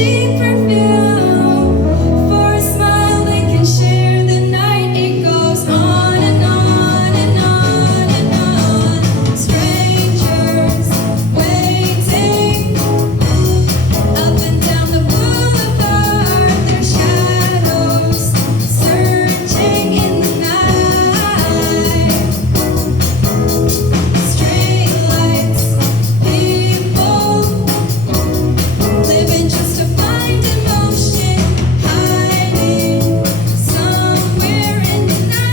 cheap perfume. For a smile we can share the night. It goes on and on and on and on. Strangers waiting up and down the boulevard. Their shadows searching in the night. Street lights, people living just to find emotion, hiding somewhere in the night.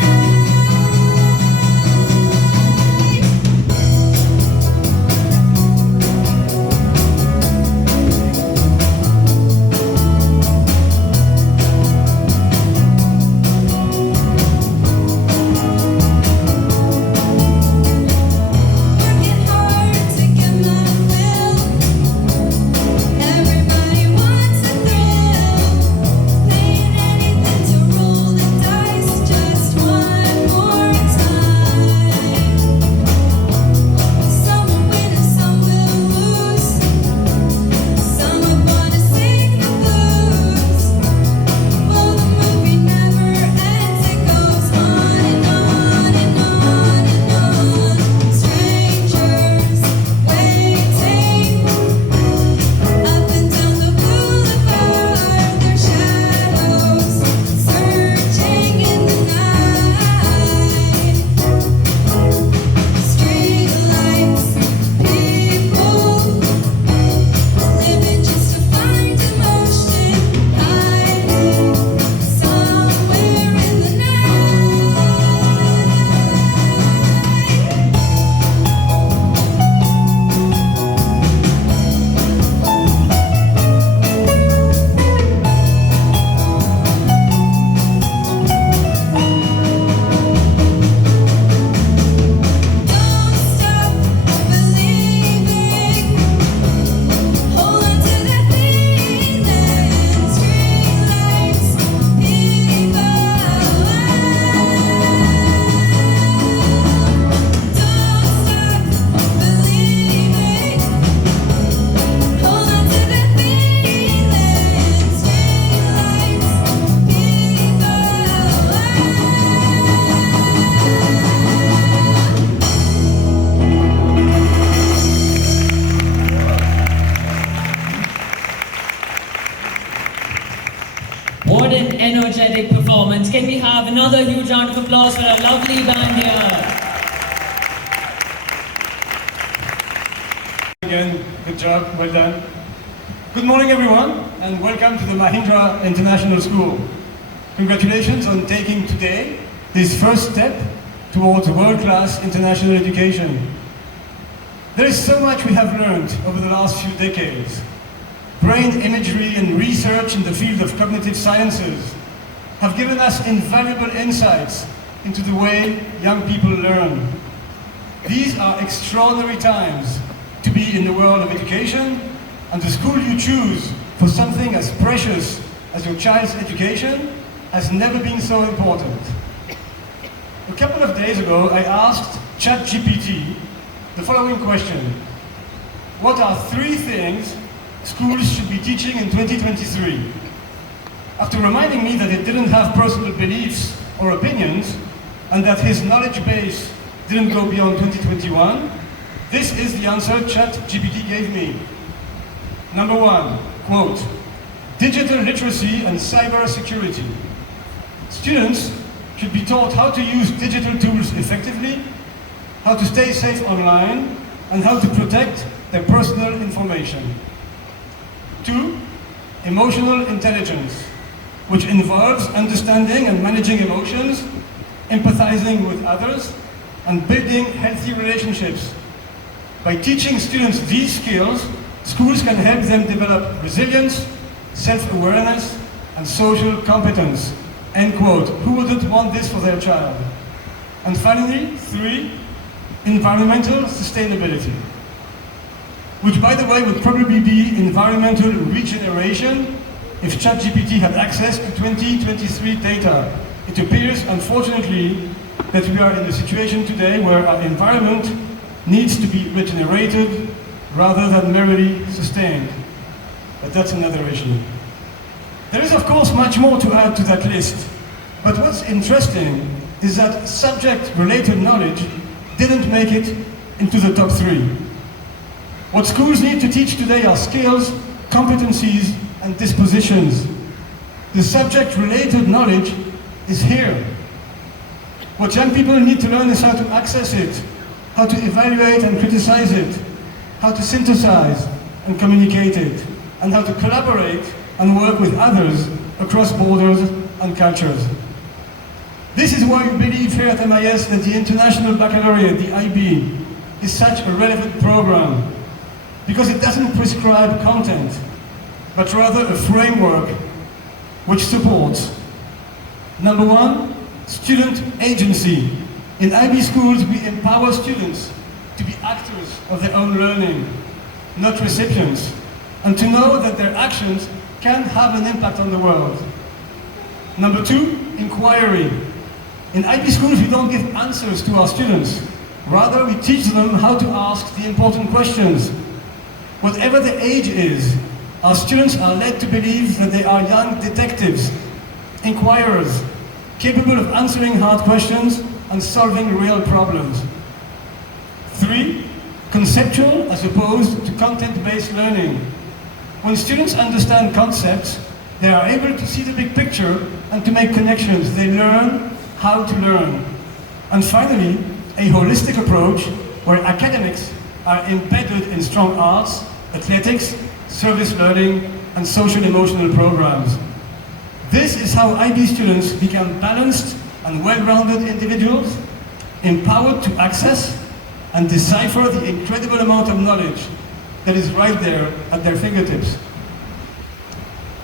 Working hard to get my fill. Everybody wants a thrill. Paying anything to roll the dice just one more time. Some will win and some will lose. Some are gonna sing the blues. Well, the movie never ends. It goes on and on and on and on. Strangers waiting up and down the boulevard. Their shadows searching in the night. Street lights, people living just to find emotion, hiding somewhere in the night. Don't stop believing. Hold on to that feeling. Street lights, people. Don't stop believing. Hold on to that feeling. Street lights, What an energetic performance. Can we have another huge round of applause for our lovely band here? Again, good job, well done. Good morning everyone, and welcome to the Mahindra International School. Congratulations on taking today this first step towards world-class international education. There is so much we have learned over the last few decades. Brain imagery and research in the field of cognitive sciences have given us invaluable insights into the way young people learn. These are extraordinary times to be in the world of education, and the school you choose for something as precious as your child's education has never been so important. A couple of days ago, I asked ChatGPT the following question: what are 3 things schools should be teaching in 2023? After reminding me that it didn't have personal beliefs or opinions, and that his knowledge base didn't go beyond 2021, this is the answer ChatGPT gave me. Number 1, quote, digital literacy and cyber security. Students should be taught how to use digital tools effectively, how to stay safe online, and how to protect their personal information. 2, emotional intelligence, which involves understanding and managing emotions, empathizing with others, and building healthy relationships. By teaching students these skills, schools can help them develop resilience, self-awareness, and social competence. End quote. Who wouldn't want this for their child? And finally, 3, environmental sustainability, which by the way would probably be environmental regeneration if ChatGPT had access to 2023 data. It appears, unfortunately, that we are in a situation today where our environment needs to be regenerated rather than merely sustained. but that's another issue. There is, of course, much more to add to that list, but what's interesting is that subject-related knowledge didn't make it into the top 3. What schools need to teach today are skills, competencies, and dispositions. The subject-related knowledge is here. What young people need to learn is how to access it, how to evaluate and criticize it, how to synthesize and communicate it, and how to collaborate and work with others across borders and cultures. This is why we believe here at MIS that the International Baccalaureate, the IB, is such a relevant program, because it doesn't prescribe content, but rather a framework which supports, number 1, student agency. In IB schools, we empower students to be actors of their own learning, not recipients, and to know that their actions can have an impact on the world. Number 2, inquiry. In IB schools, we don't give answers to our students. Rather, we teach them how to ask the important questions. Whatever the age is, our students are led to believe that they are young detectives, inquirers, capable of answering hard questions and solving real problems. 3, conceptual as opposed to content-based learning. When students understand concepts, they are able to see the big picture and to make connections. They learn how to learn. And finally, a holistic approach where academics are embedded in strong arts, athletics, service learning, and social emotional programs. This is how IB students become balanced and well-rounded individuals, empowered to access and decipher the incredible amount of knowledge that is right there at their fingertips.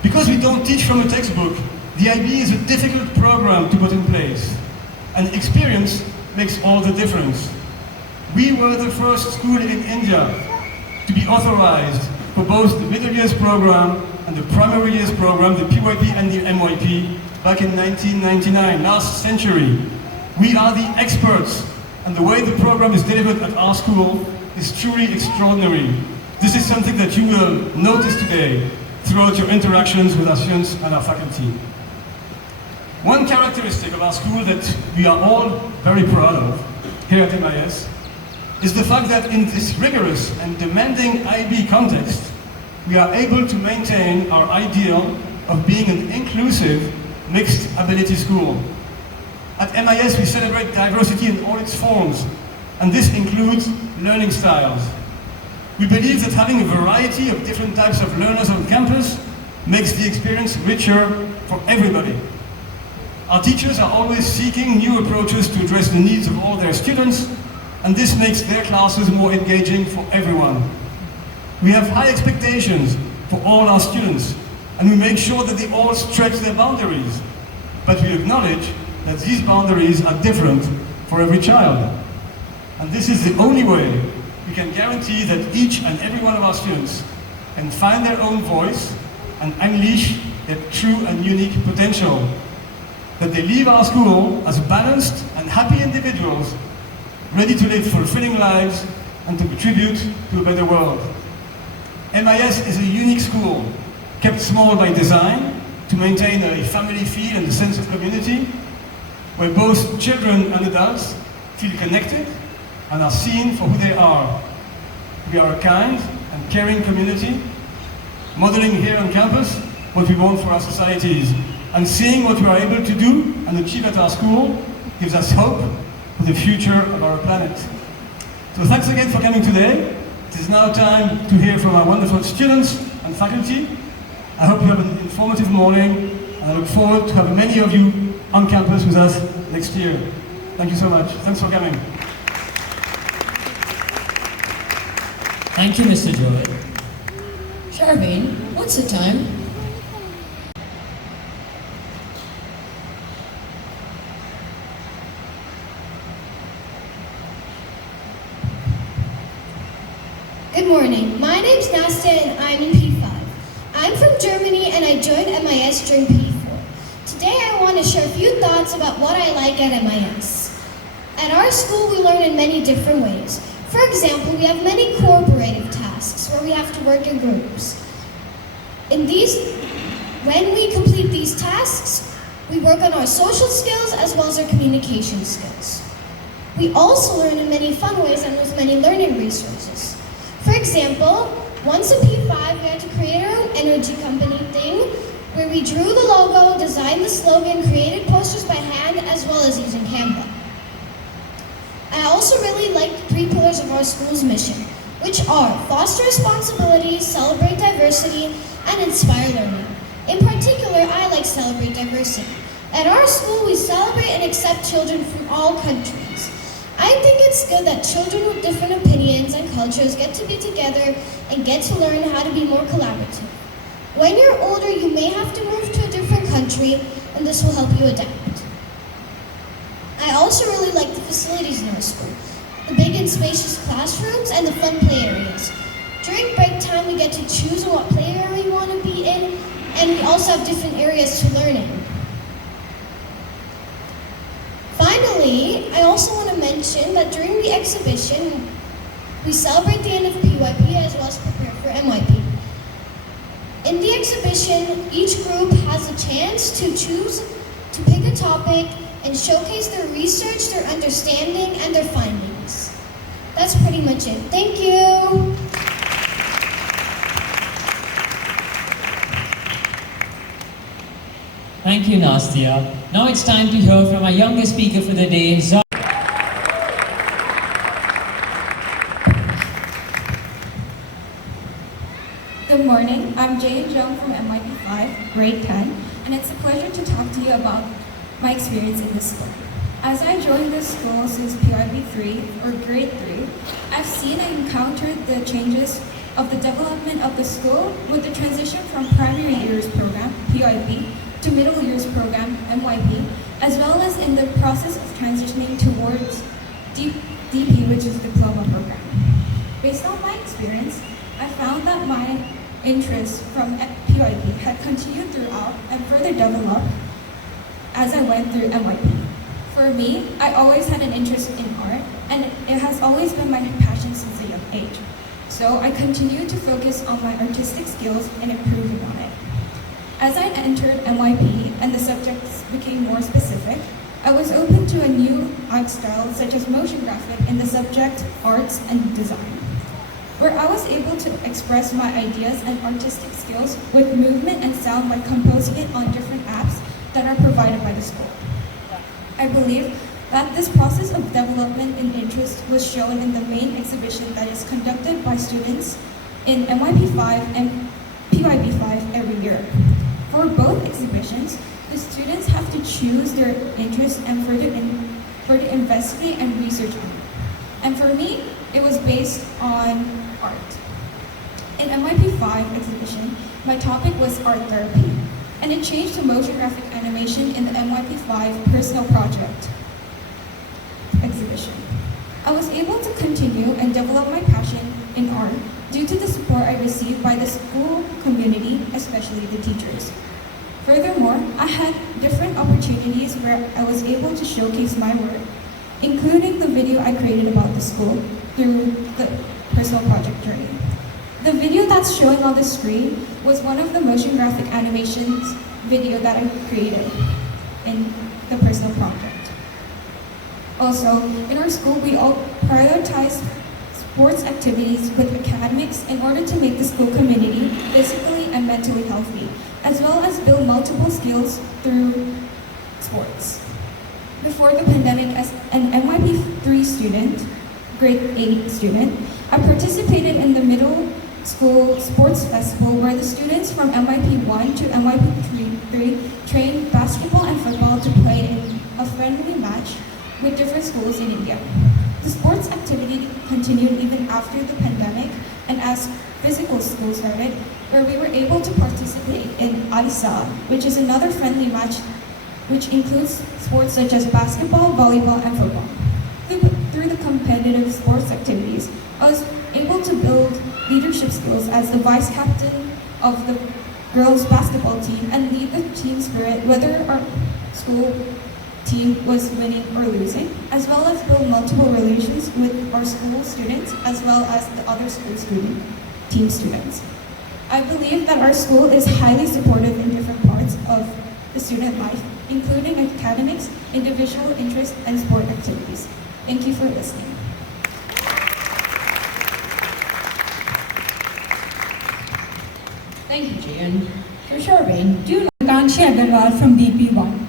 Because we don't teach from a textbook, the IB is a difficult program to put in place, and experience makes all the difference. We were the first school in India to be authorized for both the middle years program and the primary years program, the PYP and the MYP, back in 1999, last century. We are the experts, and the way the program is delivered at our school is truly extraordinary. This is something that you will notice today throughout your interactions with our students and our faculty. One characteristic of our school that we are all very proud of here at MIS is the fact that in this rigorous and demanding IB context, we are able to maintain our ideal of being an inclusive, mixed ability school. At MIS, we celebrate diversity in all its forms, and this includes learning styles. We believe that having a variety of different types of learners on campus makes the experience richer for everybody. Our teachers are always seeking new approaches to address the needs of all their students, and this makes their classes more engaging for everyone. We have high expectations for all our students, and we make sure that they all stretch their boundaries. But we acknowledge that these boundaries are different for every child. And this is the only way we can guarantee that each and every one of our students can find their own voice and unleash their true and unique potential. That they leave our school as balanced and happy individuals, ready to live fulfilling lives and to contribute to a better world. MIS is a unique school, kept small by design to maintain a family feel and a sense of community, where both children and adults feel connected and are seen for who they are. We are a kind and caring community, modeling here on campus what we want for our societies, and seeing what we are able to do and achieve at our school gives us hope for the future of our planet. So thanks again for coming today. It is now time to hear from our wonderful students and faculty. I hope you have an informative morning, and I look forward to having many of you on campus with us next year. Thank you so much. Thanks for coming. Thank you, Mr. Joy. Charmaine, what's the time? Good morning. My name's Nasta and I'm in P5. I'm from Germany and I joined MIS during P4. Today I want to share a few thoughts about what I like at MIS. At our school we learn in many different ways. For example, we have many cooperative tasks where we have to work in groups. When we complete these tasks, we work on our social skills as well as our communication skills. We also learn in many fun ways and with many learning resources. For example, once in P5, we had to create our own energy company thing where we drew the logo, designed the slogan, created posters by hand, as well as using Canva. I also really like the 3 pillars of our school's mission, which are foster responsibility, celebrate diversity, and inspire learning. In particular, I like celebrate diversity. At our school, we celebrate and accept children from all countries. I think it's good that children with different opinions and cultures get to be together and get to learn how to be more collaborative. When you're older, you may have to move to a different country, and this will help you adapt. I also really like the facilities in our school, the big and spacious classrooms and the fun play areas. During break time, we get to choose what play area we want to be in, and we also have different areas to learn in. Finally, I also want to mention that during the exhibition, we celebrate the end of PYP as well as prepare for MYP. In the exhibition, each group has a chance to choose to pick a topic and showcase their research, their understanding, and their findings. That's pretty much it. Thank you. Thank you, Nastia. Now it's time to hear from our youngest speaker for the day, Zara. Good morning, I'm Jay Jung from MYP 5, grade 10, and it's a pleasure to talk to you about my experience in this school. As I joined this school since PYP 3, or grade 3, I've seen and encountered the changes of the development of the school with the transition from primary years program, PYP, to middle years program, MYP, as well as in the process of transitioning towards DP, which is diploma program. Based on my experience, I found that my interest from PYP had continued throughout and further developed as I went through MYP. For me, I always had an interest in art, and it has always been my passion since a young age. So I continued to focus on my artistic skills and improving on it. As I entered MYP and the subjects became more specific, I was open to a new art style such as motion graphic in the subject arts and design, where I was able to express my ideas and artistic skills with movement and sound by composing it on different apps that are provided by the school. I believe that this process of development and interest was shown in the main exhibition that is conducted by students in MYP 5 and PYP 5 every year. For both exhibitions, the students have to choose their interest and further investigate and research on it. And for me, it was based on art. In MYP 5 exhibition, my topic was art therapy, and it changed to motion graphic animation in the MYP 5 personal project exhibition. I was able to continue and develop my passion in art due to the support I received by the school community, especially the teachers. Furthermore, I had different opportunities where I was able to showcase my work, including the video I created about the school through the personal project journey. The video that's showing on the screen was one of the motion graphic animations video that I created in the personal project. Also, in our school, we all prioritize sports activities with academics in order to make the school community physically and mentally healthy, as well as build multiple skills through sports. Before the pandemic, as an MYP 3 student, grade 8 student, I participated in the middle school sports festival where the students from MYP 1 to MYP 3 trained basketball and football to play in a friendly match with different schools in India. The sports activity continued even after the pandemic and as physical school started, where we were able to participate in ARISA, which is another friendly match which includes sports such as basketball, volleyball, and football. Through the competitive sports activities, I was able to build leadership skills as the vice captain of the girls basketball team and lead the team spirit whether our school team was winning or losing, as well as build multiple relations with our school students as well as the other school team students. I believe that our school is highly supportive in different parts of the student life, including academics, individual interests, and sport activities. Thank you for listening. Thank you, Jayan. For Sharvin, do you know Kanshi Agarwal from DP1?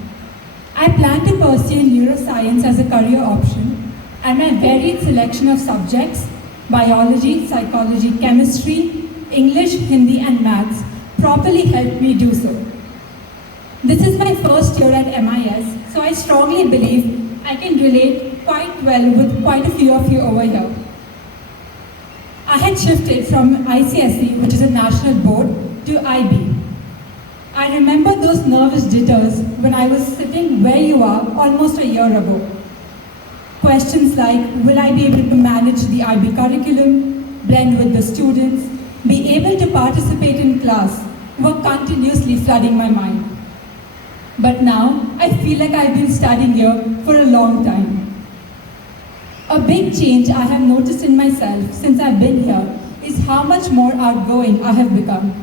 I plan to pursue neuroscience as a career option, and my varied selection of subjects, biology, psychology, chemistry, English, Hindi, and maths, properly helped me do so. This is my first year at MIS, so I strongly believe I can relate quite well with quite a few of you over here. I had shifted from ICSE, which is a national board, to IB. I remember those nervous jitters when I was sitting where you are almost a year ago. Questions like, will I be able to manage the IB curriculum, blend with the students, be able to participate in class, were continuously flooding my mind. But now, I feel like I've been studying here for a long time. A big change I have noticed in myself since I've been here is how much more outgoing I have become.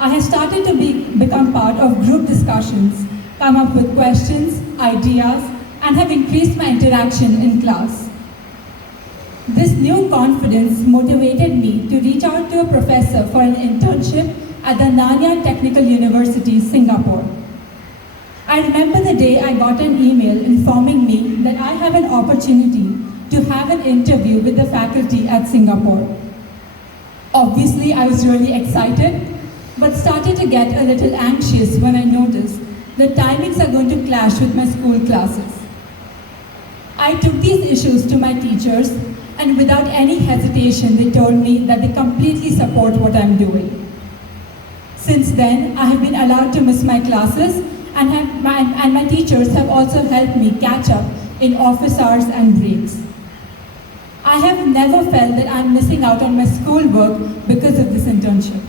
I have started to become part of group discussions, come up with questions, ideas, and have increased my interaction in class. This new confidence motivated me to reach out to a professor for an internship at the Nanyang Technical University, Singapore. I remember the day I got an email informing me that I have an opportunity to have an interview with the faculty at Singapore. Obviously, I was really excited, but started to get a little anxious when I noticed the timings are going to clash with my school classes. I took these issues to my teachers, and without any hesitation, they told me that they completely support what I'm doing. Since then, I have been allowed to miss my classes, and my teachers have also helped me catch up in office hours and breaks. I have never felt that I'm missing out on my schoolwork because of this internship.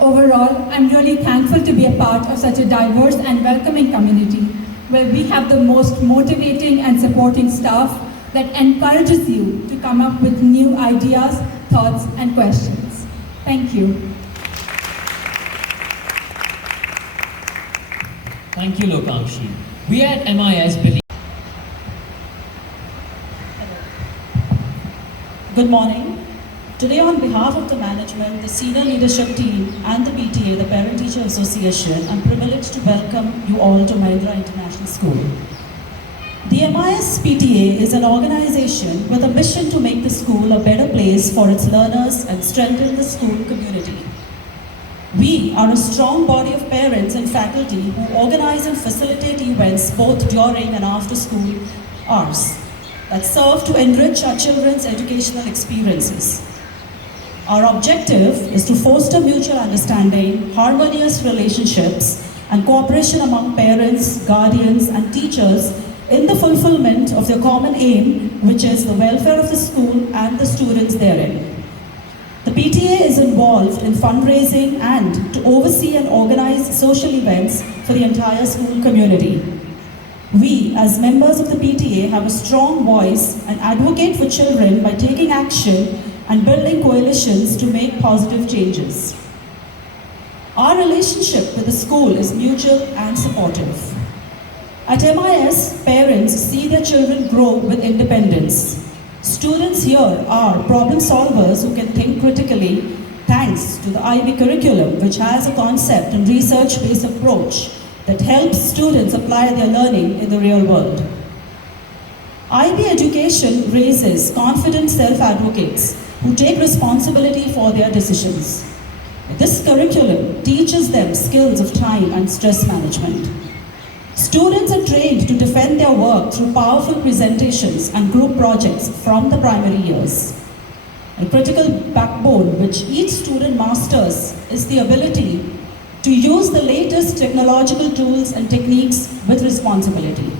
Overall, I'm really thankful to be a part of such a diverse and welcoming community where we have the most motivating and supporting staff that encourages you to come up with new ideas, thoughts, and questions. Thank you. Thank you, Lokangshi. We at MIS believe. Good morning. Today, on behalf of the management, the senior leadership team, and the PTA, the Parent Teacher Association, I'm privileged to welcome you all to Mahindra International School. The MIS PTA is an organization with a mission to make the school a better place for its learners and strengthen the school community. We are a strong body of parents and faculty who organize and facilitate events both during and after school hours that serve to enrich our children's educational experiences. Our objective is to foster mutual understanding, harmonious relationships, and cooperation among parents, guardians, and teachers in the fulfillment of their common aim, which is the welfare of the school and the students therein. The PTA is involved in fundraising and to oversee and organize social events for the entire school community. We, as members of the PTA, have a strong voice and advocate for children by taking action and building coalitions to make positive changes. Our relationship with the school is mutual and supportive. At MIS, parents see their children grow with independence. Students here are problem solvers who can think critically thanks to the IB curriculum, which has a concept and research-based approach that helps students apply their learning in the real world. IB education raises confident self-advocates who take responsibility for their decisions. This curriculum teaches them skills of time and stress management. Students are trained to defend their work through powerful presentations and group projects from the primary years. A critical backbone which each student masters is the ability to use the latest technological tools and techniques with responsibility.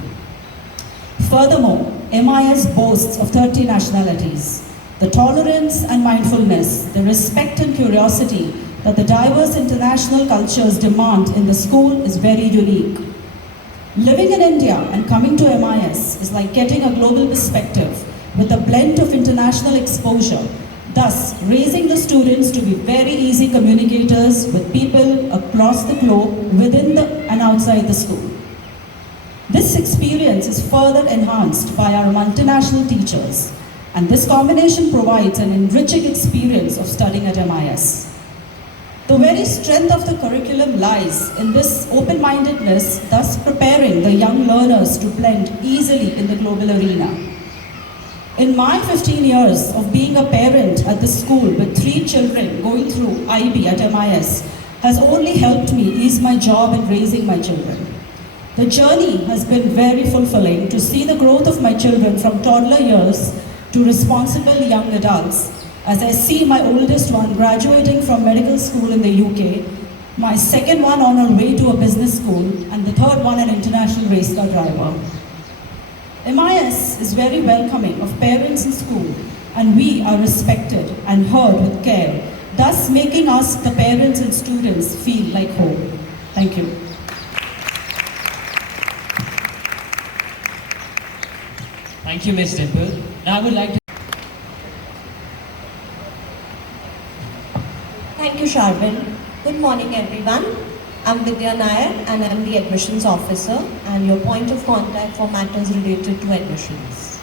Furthermore, MIS boasts of 30 nationalities. The tolerance and mindfulness, the respect and curiosity that the diverse international cultures demand in the school is very unique. Living in India and coming to MIS is like getting a global perspective with a blend of international exposure, thus raising the students to be very easy communicators with people across the globe within and outside the school. This experience is further enhanced by our multinational teachers, and this combination provides an enriching experience of studying at MIS. The very strength of the curriculum lies in this open-mindedness, thus preparing the young learners to blend easily in the global arena. In my 15 years of being a parent at the school with 3 children going through IB at MIS has only helped me ease my job in raising my children. The journey has been very fulfilling to see the growth of my children from toddler years to responsible young adults, as I see my oldest one graduating from medical school in the UK, my second one on her way to a business school, and the third one an international race car driver. MIS is very welcoming of parents in school, and we are respected and heard with care, thus making us, the parents and students, feel like home. Thank you. Thank you, Ms. Dimple. Now I would like to Thank you, Sharvin. Good morning, everyone. I'm Vidya Nair, and I'm the admissions officer and your point of contact for matters related to admissions.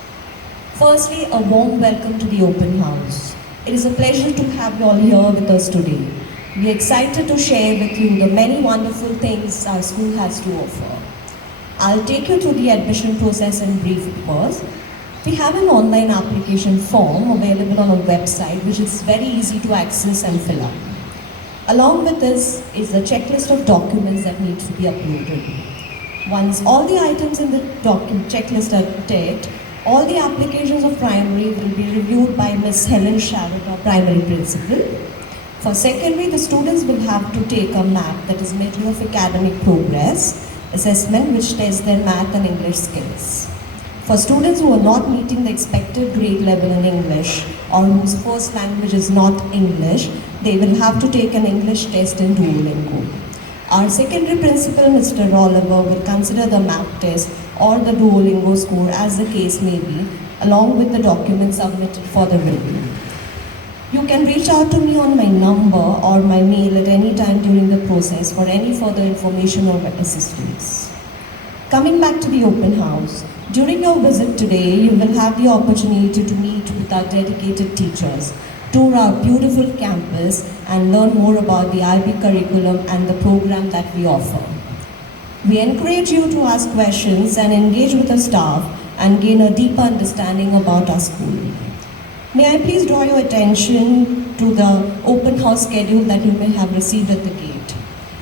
Firstly, a warm welcome to the open house. It is a pleasure to have you all here with us today. We are excited to share with you the many wonderful things our school has to offer. I'll take you through the admission process in brief because we have an online application form available on our website which is very easy to access and fill up. Along with this is a checklist of documents that need to be uploaded. Once all the items in the checklist are ticked, all the applications of primary will be reviewed by Ms. Helen Sharrock, our primary principal. For secondary, the students will have to take a map that is measure of academic progress assessment which tests their math and English skills. For students who are not meeting the expected grade level in English or whose first language is not English, they will have to take an English test in Duolingo. Our secondary principal, Mr. Oliver, will consider the math test or the Duolingo score as the case may be, along with the documents submitted for the review. You can reach out to me on my number or my mail at any time during the process for any further information or assistance. Coming back to the open house, during your visit today, you will have the opportunity to meet with our dedicated teachers, tour our beautiful campus, and learn more about the IB curriculum and the program that we offer. We encourage you to ask questions and engage with the staff and gain a deeper understanding about our school. May I please draw your attention to the open house schedule that you may have received at the gate.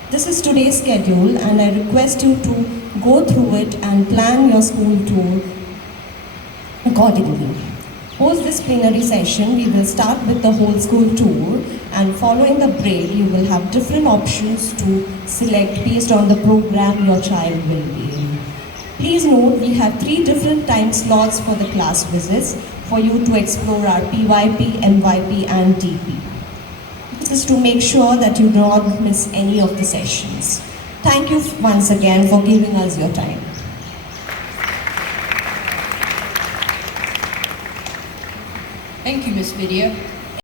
This is today's schedule, and I request you to go through it and plan your school tour accordingly. Post this plenary session, we will start with the whole school tour, and following the break, you will have different options to select based on the program your child will be in. Please note, we have 3 different time slots for the class visits for you to explore our PYP, MYP, and DP. This is to make sure that you do not miss any of the sessions. Thank you once again for giving us your time. Thank you, Ms. Vidya.